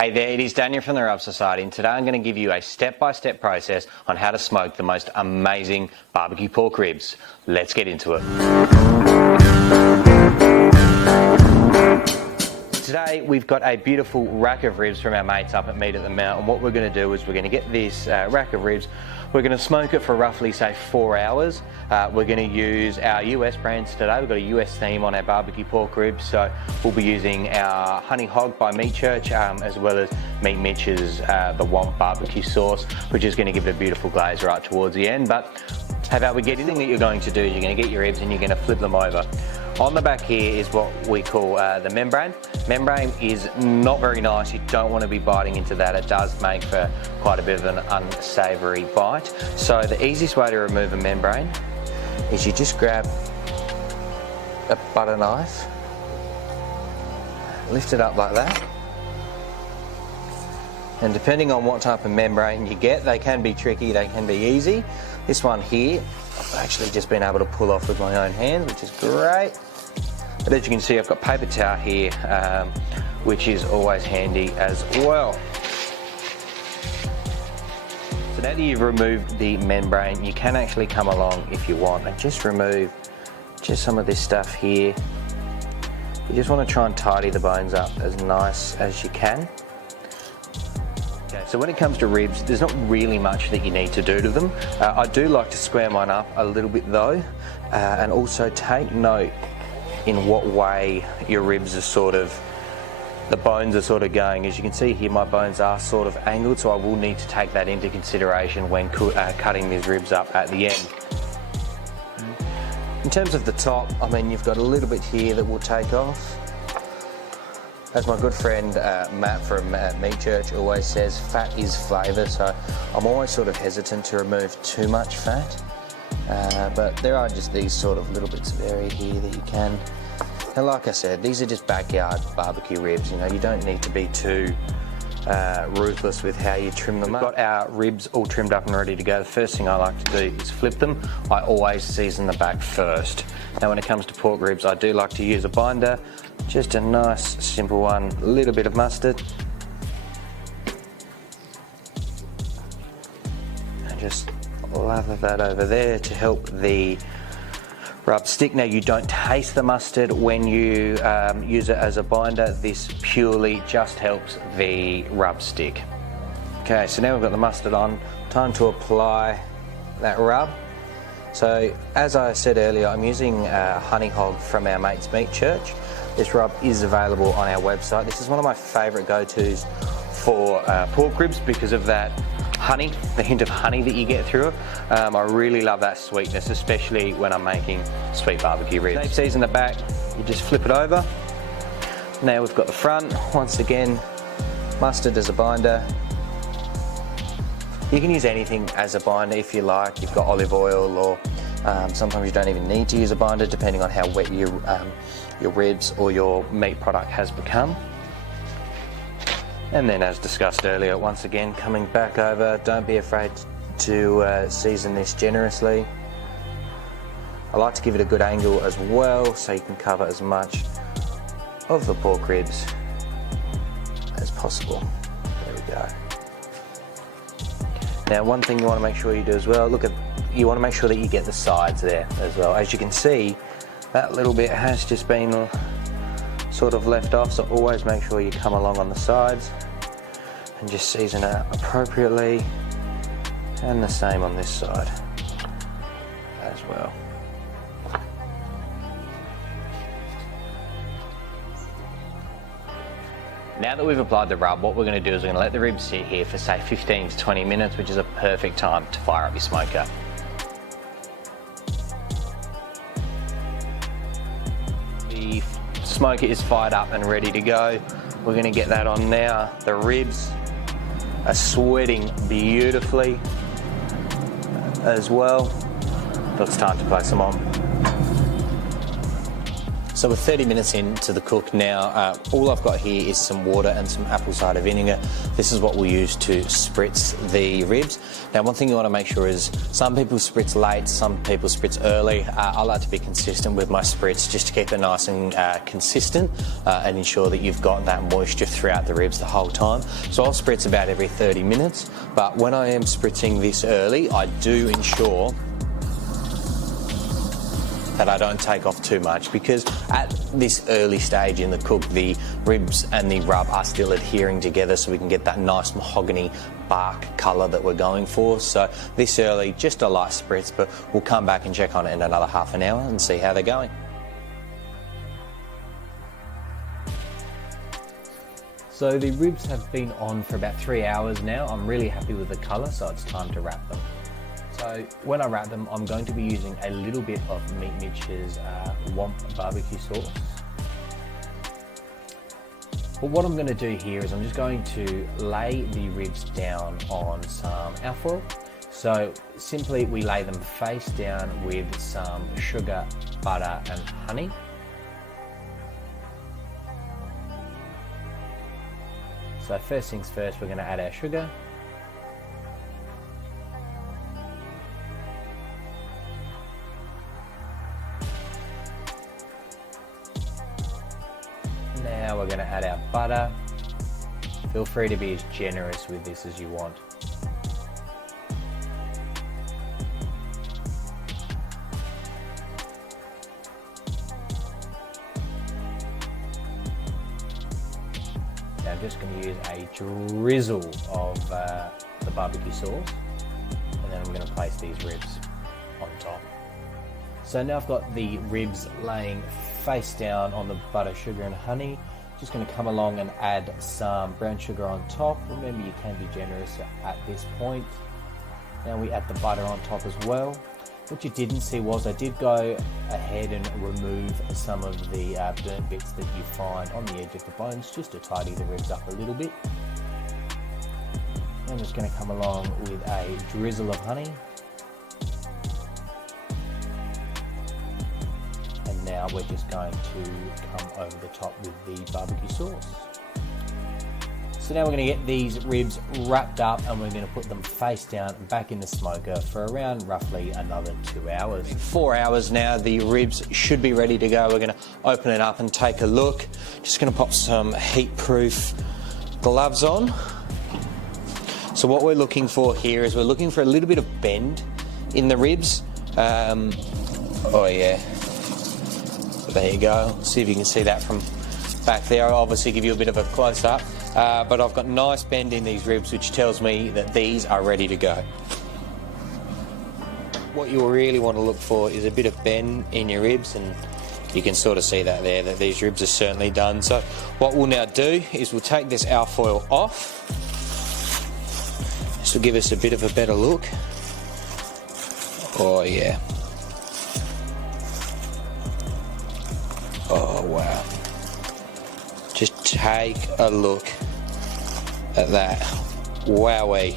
Hey there, it is Daniel from the Rub Society, and today I'm going to give you a step-by-step process on how to smoke the most amazing barbecue pork ribs. Let's get into it. Today we've got a beautiful rack of ribs from our mates up at Meat at the Mount, and what we're going to do is we're going to get this rack of ribs, we're going to smoke it for roughly say 4 hours. We're going to use our US brands today. We've got a US theme on our barbecue pork ribs, so we'll be using our Honey Hog by Meat Church as well as Meat Mitch's the Waht barbecue sauce, which is going to give it a beautiful glaze right towards the end. But how about we get anything that you're going to do is you're going to get your ribs and you're going to flip them over. On the back here is what we call the membrane. Membrane is not very nice. You don't want to be biting into that. It does make for quite a bit of an unsavoury bite. So the easiest way to remove a membrane is you just grab a butter knife, lift it up like that, and depending on what type of membrane you get, they can be tricky, they can be easy. This one here, I've actually just been able to pull off with my own hands, which is great. But as you can see, I've got paper towel here, which is always handy as well. So now that you've removed the membrane, you can actually come along if you want and just remove just some of this stuff here. You just want to try and tidy the bones up as nice as you can. Okay, so when it comes to ribs, there's not really much that you need to do to them. I do like to square mine up a little bit though, and also take note in what way your ribs are the bones are sort of going. As you can see here, my bones are sort of angled, so I will need to take that into consideration when cutting these ribs up at the end. In terms of the top, I mean, you've got a little bit here that will take off. As my good friend Matt from Meat Church always says, fat is flavour, so I'm always sort of hesitant to remove too much fat. But there are just these sort of little bits of area here that you can. And like I said, these are just backyard barbecue ribs. You know, you don't need to be too ruthless with how you trim them up. We've got our ribs all trimmed up and ready to go. The first thing I like to do is flip them. I always season the back first. Now when it comes to pork ribs, I do like to use a binder. Just a nice simple one, a little bit of mustard. And just lather that over there to help the rub stick. Now you don't taste the mustard when you use it as a binder. This purely just helps the rub stick. Okay, so now we've got the mustard on, time to apply that rub. So as I said earlier, I'm using Honey Hog from our mates Meat Church. This rub is available on our website. This is one of my favourite go-tos for pork ribs because of that honey, the hint of honey that you get through it. I really love that sweetness, especially when I'm making sweet barbecue ribs. Same season the back, you just flip it over. Now we've got the front. Once again, mustard as a binder. You can use anything as a binder if you like. You've got olive oil, or sometimes you don't even need to use a binder depending on how wet your ribs or your meat product has become. And then, as discussed earlier, once again coming back over, don't be afraid to season this generously. I like to give it a good angle as well so you can cover as much of the pork ribs as possible. There we go. Now one thing you want to make sure you do as well, you want to make sure that you get the sides there as well. As you can see, that little bit has just been sort of left off, so always make sure you come along on the sides and just season it appropriately, and the same on this side as well. Now that we've applied the rub, what we're going to do is we're going to let the ribs sit here for say 15 to 20 minutes, which is a perfect time to fire up your smoker. The smoker is fired up and ready to go. We're going to get that on now. The ribs are sweating beautifully as well. So it's time to place them on. So we're 30 minutes into the cook now. All I've got here is some water and some apple cider vinegar. This is what we'll use to spritz the ribs. Now, one thing you want to make sure is some people spritz late, some people spritz early. I like to be consistent with my spritz just to keep it nice and consistent and ensure that you've got that moisture throughout the ribs the whole time. So I'll spritz about every 30 minutes, but when I am spritzing this early, I do ensure that I don't take off too much, because at this early stage in the cook, the ribs and the rub are still adhering together, so we can get that nice mahogany bark colour that we're going for. So this early, just a light spritz, but we'll come back and check on it in another half an hour and see how they're going. So the ribs have been on for about 3 hours now. I'm really happy with the colour, so it's time to wrap them. So when I wrap them, I'm going to be using a little bit of Meat Mitch's waht barbecue sauce. But what I'm going to do here is I'm just going to lay the ribs down on some alfoil. So simply we lay them face down with some sugar, butter and honey. So first things first, we're going to add our sugar. Now we're going to add our butter. Feel free to be as generous with this as you want. Now I'm just going to use a drizzle of the barbecue sauce, and then I'm going to place these ribs on top. So now I've got the ribs laying face down on the butter, sugar and honey. Just going to come along and add some brown sugar on top. Remember, you can be generous at this point. Now we add the butter on top as well. What you didn't see was I did go ahead and remove some of the burnt bits that you find on the edge of the bones, just to tidy the ribs up a little bit. I'm just going to come along with a drizzle of honey. Now we're just going to come over the top with the barbecue sauce. So now we're going to get these ribs wrapped up and we're going to put them face down back in the smoker for around roughly another 2 hours. 4 hours now, the ribs should be ready to go. We're going to open it up and take a look. Just going to pop some heat-proof gloves on. So what we're looking for here is we're looking for a little bit of bend in the ribs. Oh yeah. There you go. See if you can see that from back there. I'll obviously give you a bit of a close-up, but I've got nice bend in these ribs, which tells me that these are ready to go. What you really want to look for is a bit of bend in your ribs, and you can sort of see that there, that these ribs are certainly done. So what we'll now do is we'll take this alfoil off. This will give us a bit of a better look. Oh yeah. Oh wow. Just take a look at that. Wowee.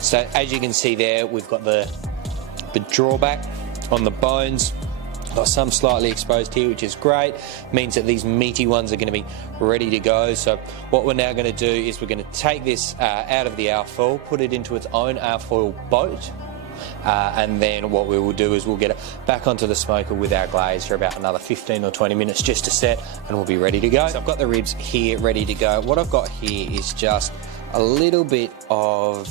So as you can see there, we've got the drawback on the bones. Got some slightly exposed here, which is great. Means that these meaty ones are going to be ready to go. So what we're now going to do is we're going to take this out of the alfoil, put it into its own alfoil boat. And then what we will do is we'll get it back onto the smoker with our glaze for about another 15 or 20 minutes just to set, and we'll be ready to go. So I've got the ribs here ready to go. What I've got here is just a little bit of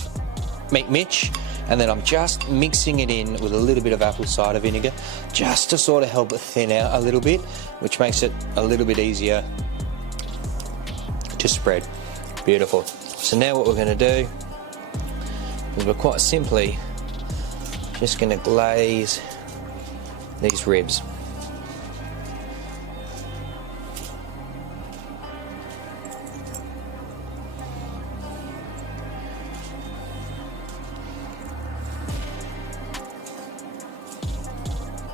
Meat Mitch, and then I'm just mixing it in with a little bit of apple cider vinegar just to sort of help it thin out a little bit, which makes it a little bit easier to spread. Beautiful. So now what we're going to do is we're quite simply just going to glaze these ribs.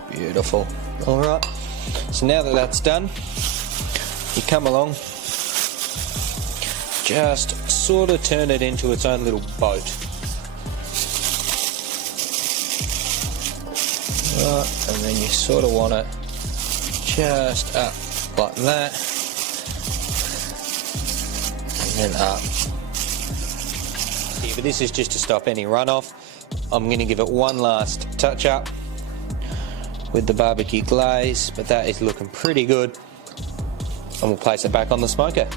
Beautiful. All right. So now that that's done, you come along, just sort of turn it into its own little boat. And then you sort of want to just up like that, and then up. But this is just to stop any runoff. I'm going to give it one last touch up with the barbecue glaze, but that is looking pretty good, and we'll place it back on the smoker.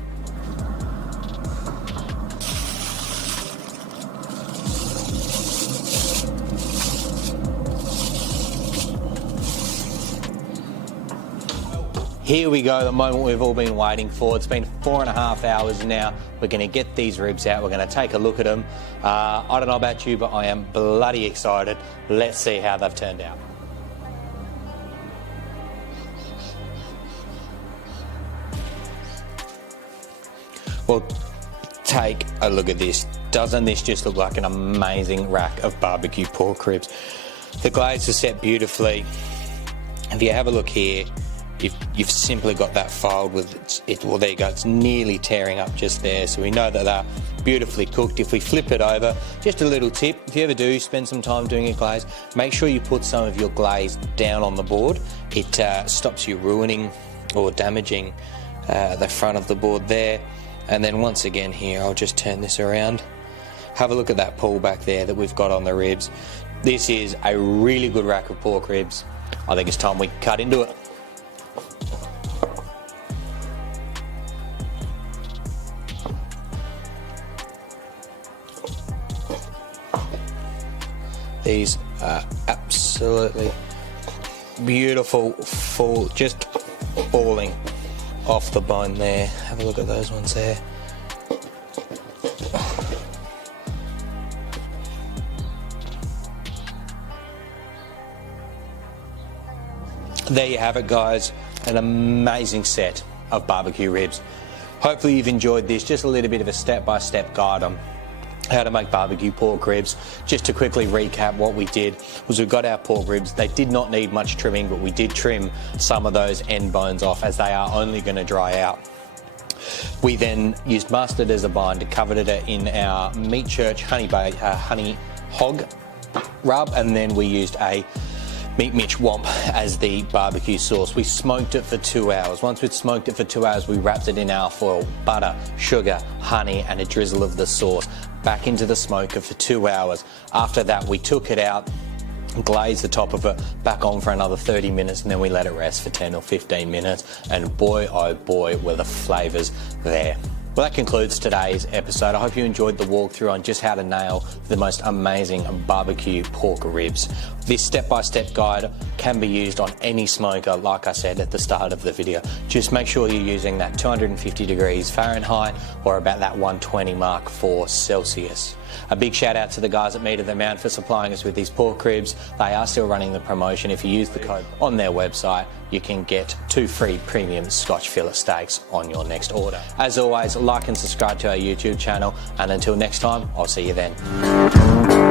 Here we go, the moment we've all been waiting for. It's been 4.5 hours now. We're going to get these ribs out. We're going to take a look at them. I don't know about you, but I am bloody excited. Let's see how they've turned out. Well, take a look at this. Doesn't this just look like an amazing rack of barbecue pork ribs? The glaze is set beautifully. If you have a look here, you've simply got that fold with it. Well, there you go. It's nearly tearing up just there. So we know that they're beautifully cooked. If we flip it over, just a little tip, if you ever do spend some time doing a glaze, make sure you put some of your glaze down on the board. It stops you ruining or damaging the front of the board there. And then once again here, I'll just turn this around. Have a look at that pull back there that we've got on the ribs. This is a really good rack of pork ribs. I think it's time we cut into it. These are absolutely beautiful, full, just falling off the bone there. Have a look at those ones there. There you have it, guys. An amazing set of barbecue ribs. Hopefully you've enjoyed this. Just a little bit of a step-by-step guide on how to make barbecue pork ribs. Just to quickly recap, what we did was we got our pork ribs. They did not need much trimming, but we did trim some of those end bones off, as they are only going to dry out. We then used mustard as a binder, covered it in our Meat Church honey hog rub, and then we used a Meat Mitch Womp as the barbecue sauce. We smoked it for 2 hours. Once we'd smoked it for 2 hours, we wrapped it in alfoil, butter, sugar, honey, and a drizzle of the sauce back into the smoker for 2 hours. After that, we took it out, glazed the top of it, back on for another 30 minutes, and then we let it rest for 10 or 15 minutes. And boy, oh boy, were the flavours there. Well, that concludes today's episode. I hope you enjoyed the walkthrough on just how to nail the most amazing barbecue pork ribs. This step-by-step guide can be used on any smoker, like I said at the start of the video. Just make sure you're using that 250 degrees Fahrenheit or about that 120 mark for Celsius. A big shout out to the guys at Meat of the Mount for supplying us with these pork ribs. They are still running the promotion. If you use the code on their website, you can get 2 free premium Scotch fillet steaks on your next order. As always, like and subscribe to our YouTube channel, and until next time, I'll see you then.